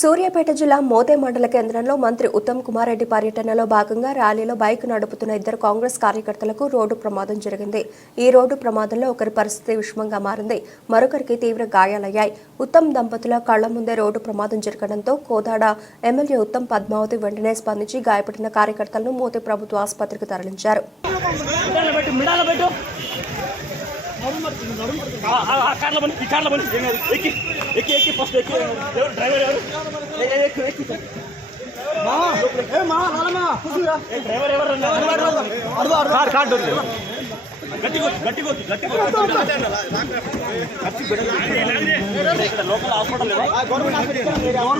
సూర్యాపేట జిల్లా మోతే మండల కేంద్రంలో మంత్రి ఉత్తమ్ కుమార్ రెడ్డి పర్యటనలో భాగంగా ర్యాలీలో బైక్ నడుపుతున్న ఇద్దరు కాంగ్రెస్ కార్యకర్తలకు రోడ్డు ప్రమాదం జరిగింది. ఈ రోడ్డు ప్రమాదంలో ఒకరి పరిస్థితి విషమంగా మారింది, మరొకరికి తీవ్ర గాయాలయ్యాయి. ఉత్తమ్ దంపతుల కళ్ల ముందే రోడ్డు ప్రమాదం జరగడంతో కోదాడ ఎమ్మెల్యే ఉత్తమ్ పద్మావతి వెంటనే స్పందించి గాయపడిన కార్యకర్తలను మోతే ప్రభుత్వ ఆసుపత్రికి తరలించారు. Local hospital leaders